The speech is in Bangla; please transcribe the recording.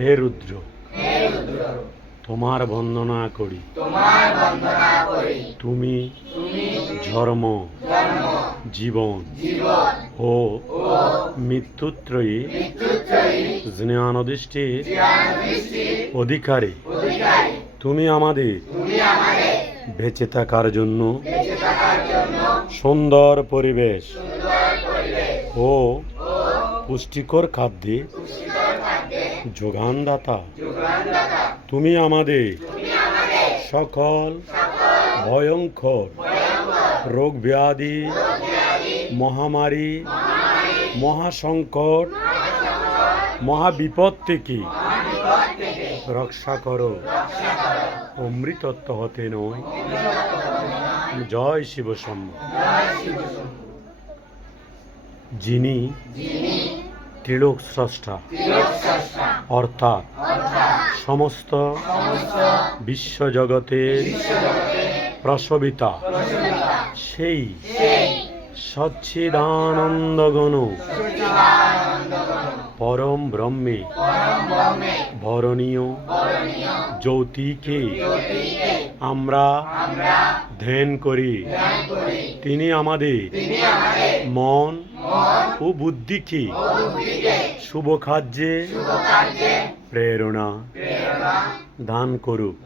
হে রুদ্র, তোমার বন্দনা করি। তুমি ধর্ম, জীবন ও মৃত্যুত্রয়ী জ্ঞানদৃষ্টির অধিকারী। তুমি আমাদের বেঁচে থাকার জন্য সুন্দর পরিবেশ ও পুষ্টিকর খাদ্যের যোগানদাতা। তুমি আমাদের সকল ভয়ঙ্কর রোগ ব্যাধি, মহামারী, মহাসংকট, মহাবিপদ থেকে রক্ষা করো। অমৃতত্ব হতে নয়। জয় শিব শম্ভু। যিনি ত্রিলোক স্রষ্টা অর্থাৎ সমস্ত বিশ্বজগতের প্রসবিতা, সেই সচ্চিদানন্দঘন পরম ব্রহ্মে বরণীয় জ্যোতিকে আমরা ধ্যান করি। তিনি আমাদের মন ও বুদ্ধিকে শুভ কার্যে প্রেরণা দান করুক।